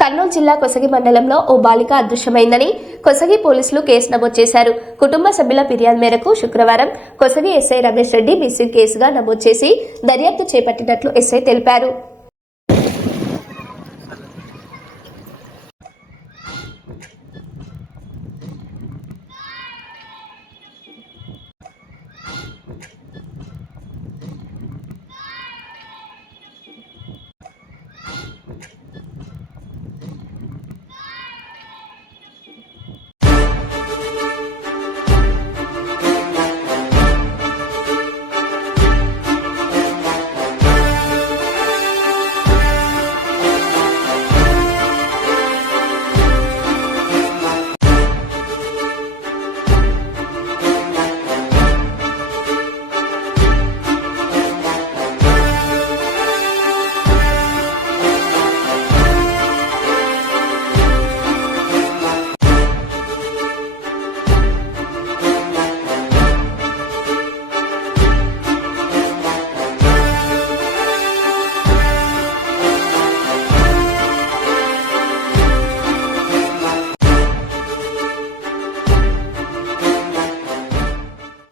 కర్నూలు జిల్లా కొసగి మండలంలో ఓ బాలిక అదృశ్యమైందని కొసగి పోలీసులు కేసు నమోదు చేశారు. కుటుంబ సభ్యుల ఫిర్యాదు మేరకు శుక్రవారం కొసగి ఎస్ఐ రమేష్ రెడ్డి మిస్సింగ్ కేసుగా నమోదు చేసి దర్యాప్తు చేపట్టినట్లు ఎస్ఐ తెలిపారు.